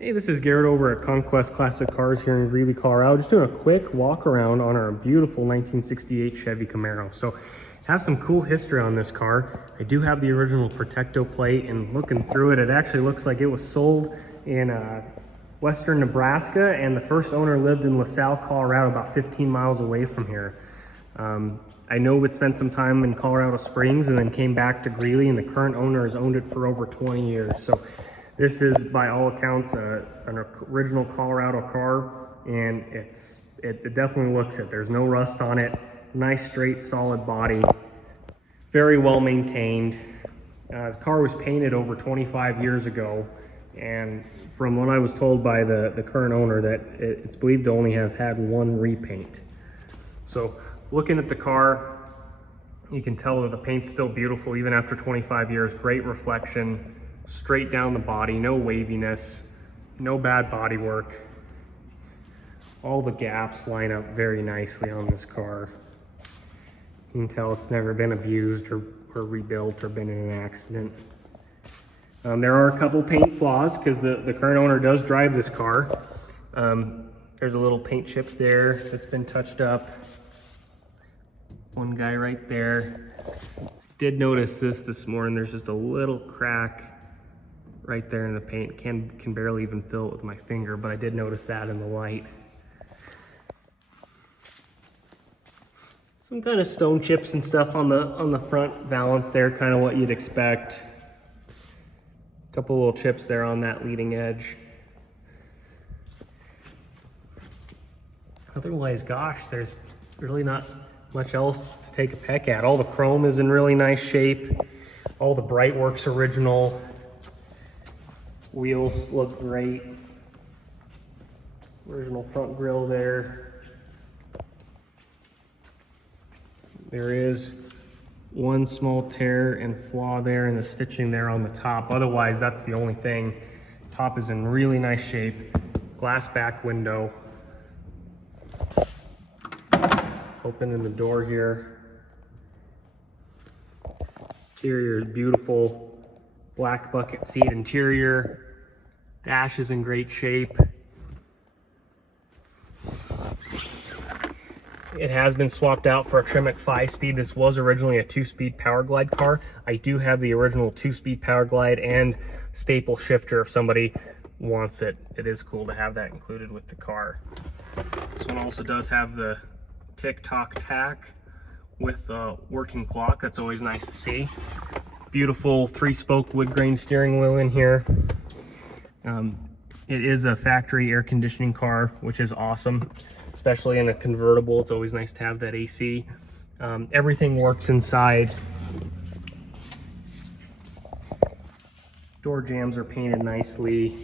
Hey, this is Garrett over at Conquest Classic Cars here in Greeley, Colorado. Just doing a quick walk around on our beautiful 1968 Chevy Camaro. So, have some cool history on this car. I do have the original Protecto plate, and looking through it, it actually looks like it was sold in western Nebraska, and the first owner lived in LaSalle, Colorado, about 15 miles away from here. I know it spent some time in Colorado Springs and then came back to Greeley, and the current owner has owned it for over 20 years. So this is, by all accounts, an original Colorado car, and it definitely looks it. There's no rust on it. Nice, straight, solid body. Very well maintained. The car was painted over 25 years ago, and from what I was told by the current owner, that it's believed to only have had one repaint. So looking at the car, you can tell that the paint's still beautiful even after 25 years. Great reflection, straight down the body, no waviness, no bad body work. All the gaps line up very nicely on this car. You can tell it's never been abused or rebuilt or been in an accident. There are a couple paint flaws because the current owner does drive this car. There's a little paint chip there that's been touched up. One guy right there. Did notice this morning. There's just a little crack right there in the paint. Can barely even fill it with my finger, but I did notice that in the light. Some kind of stone chips and stuff on the front valance there, kind of what you'd expect. A couple little chips there on that leading edge. Otherwise, gosh, there's really not much else to take a peck at. All the chrome is in really nice shape. All the bright work's original. Wheels look great. Original front grille there. There is one small tear and flaw there in the stitching there on the top. Otherwise, that's the only thing. Top is in really nice shape. Glass back window. Opening the door here. Interior is beautiful. Black bucket seat interior. Dash is in great shape. It has been swapped out for a Tremec 5-speed. This was originally a 2-speed Power Glide car. I do have the original 2-speed Power Glide and staple shifter if somebody wants it. It is cool to have that included with the car. This one also does have the tick-tock tack with a working clock. That's always nice to see. Beautiful 3-spoke wood grain steering wheel in here. It is a factory air conditioning car, which is awesome, especially in a convertible. It's always nice to have that AC. Everything works inside. Door jambs are painted nicely.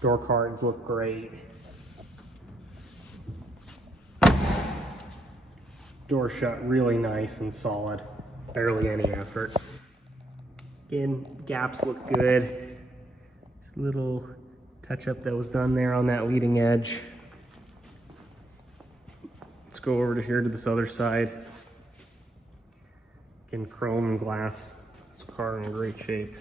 Door cards look great. Door shut really nice and solid. Barely any effort. Again, gaps look good. Just a little touch up that was done there on that leading edge. Let's go over to here to this other side. Again, chrome and glass. This car in great shape.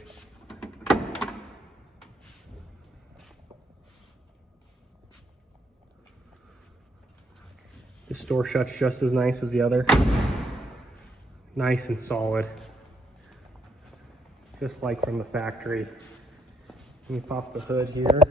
This door shuts just as nice as the other. Nice and solid. Just like from the factory. Let me pop the hood here.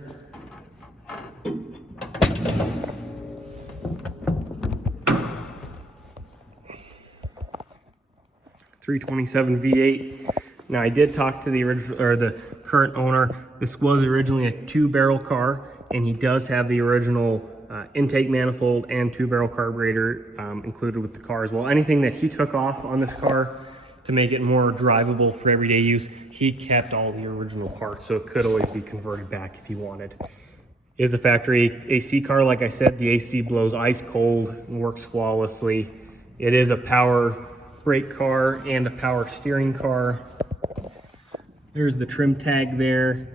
.327 V8. Now I did talk to the original or the current owner. This was originally a 2-barrel car, and he does have the original intake manifold and 2-barrel carburetor included with the car as well. Anything that he took off on this car to make it more drivable for everyday use, he kept all the original parts, so it could always be converted back if he wanted. It is a factory AC car. Like I said, the AC blows ice cold and works flawlessly. It is a power brake car and a power steering car. There's the trim tag there.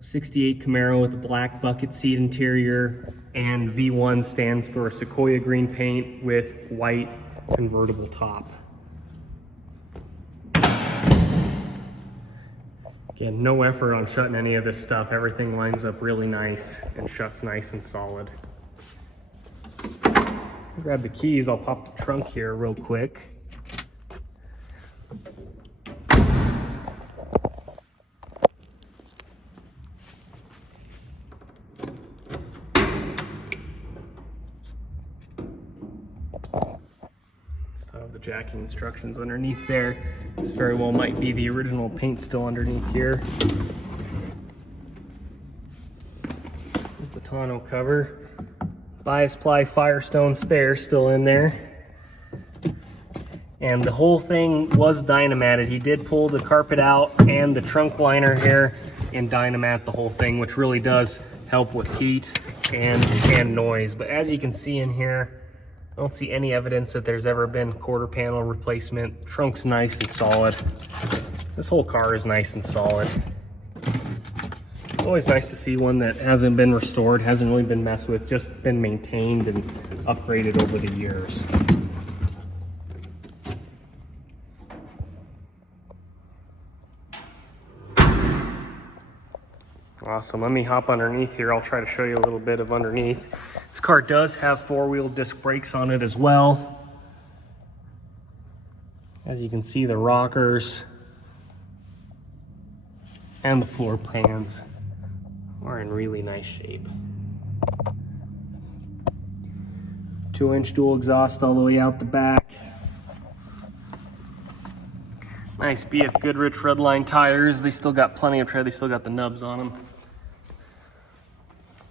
68 Camaro with a black bucket seat interior, and V1 stands for Sequoia green paint with white convertible top. Again, no effort on shutting any of this stuff. Everything lines up really nice and shuts nice and solid. Grab the keys, I'll pop the trunk here real quick. Still have the jacking instructions underneath there. This very well might be the original paint still underneath here. There's the tonneau cover. Bias ply Firestone spare still in there. And the whole thing was dynamatted. He did pull the carpet out and the trunk liner here and dynamat the whole thing, which really does help with heat and noise. But as you can see in here, I don't see any evidence that there's ever been quarter panel replacement. Trunk's nice and solid. This whole car is nice and solid. It's always nice to see one that hasn't been restored, hasn't really been messed with, just been maintained and upgraded over the years. Awesome, let me hop underneath here. I'll try to show you a little bit of underneath. This car does have four-wheel disc brakes on it as well. As you can see, the rockers and the floor pans are in really nice shape. 2-inch dual exhaust all the way out the back. Nice BF Goodrich Redline tires. They still got plenty of tread. They still got the nubs on them.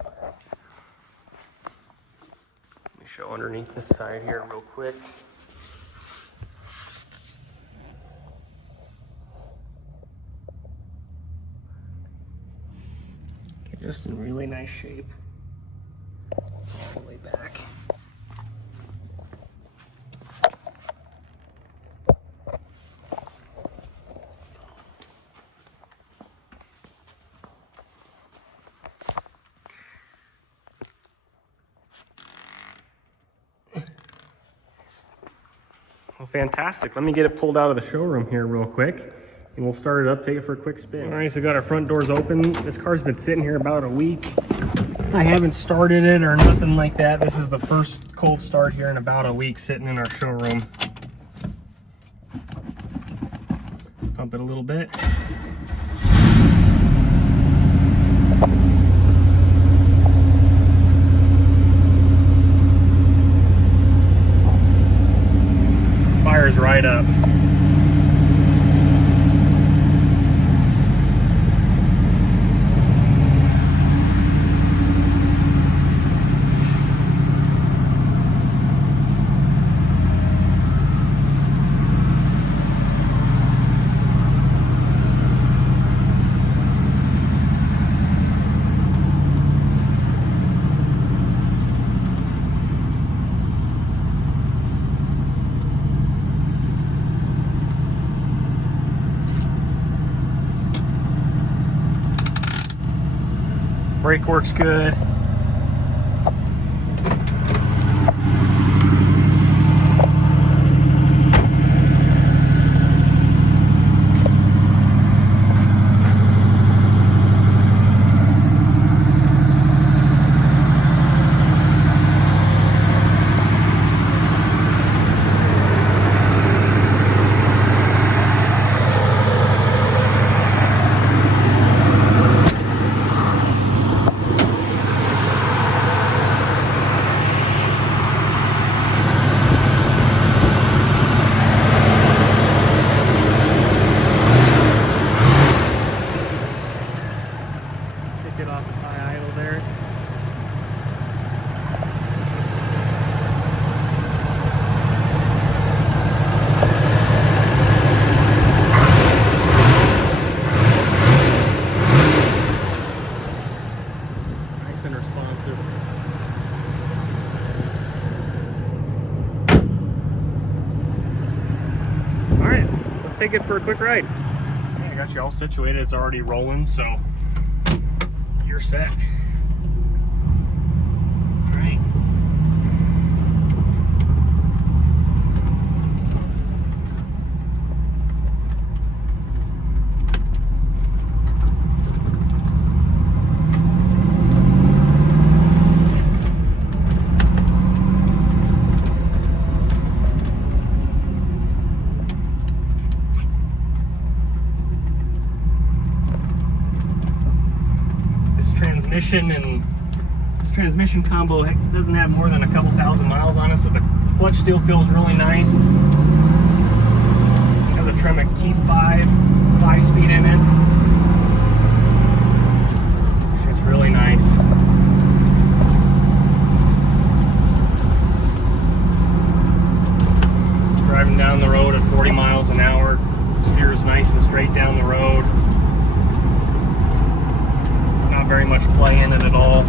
Let me show underneath this side here real quick. Just in really nice shape. All the way back. Well, fantastic. Let me get it pulled out of the showroom here real quick. And we'll start it up, take it for a quick spin. All right, so we got our front doors open. This car's been sitting here about a week. I haven't started it or nothing like that. This is the first cold start here in about a week sitting in our showroom. Pump it a little bit. Fires right up. Brake works good. Take it for a quick ride. I got you all situated. It's already rolling, so you're set. All right. transmission, and this transmission combo doesn't have more than a couple thousand miles on it, so the clutch still feels really nice. It has a Tremec T5 5-speed in it. It's really nice. Driving down the road at 40 miles an hour, steers nice and straight down the road. Not very much play in it at all.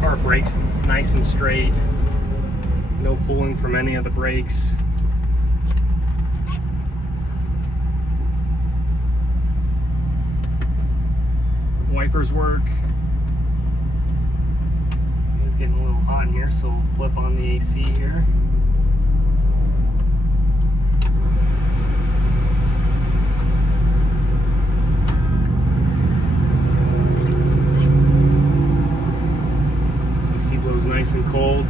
Car brakes nice and straight. No pulling from any of the brakes. Wipers work. It is getting a little hot in here, so we'll flip on the AC here. AC blows nice and cold.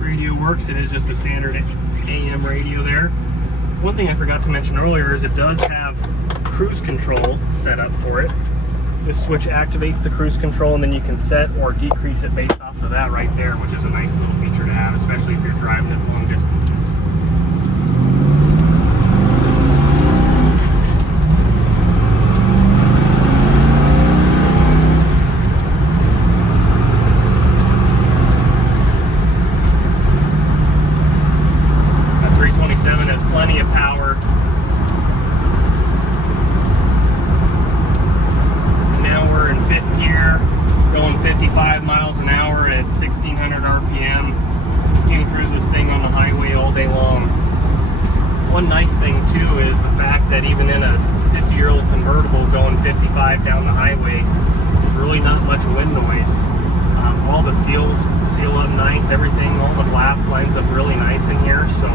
Radio works. It is just a standard AM radio there. One thing I forgot to mention earlier is it does have cruise control set up for it. This switch activates the cruise control, and then you can set or decrease it based off of that right there, which is a nice little feature to have, especially if you're driving at long distances. Has plenty of power. Now we're in 5th gear, going 55 miles an hour at 1600 RPM. You can cruise this thing on the highway all day long. One nice thing too is the fact that even in a 50-year-old convertible going 55 down the highway, there's really not much wind noise. All the seals seal up nice, everything, all the glass lines up really nice in here, so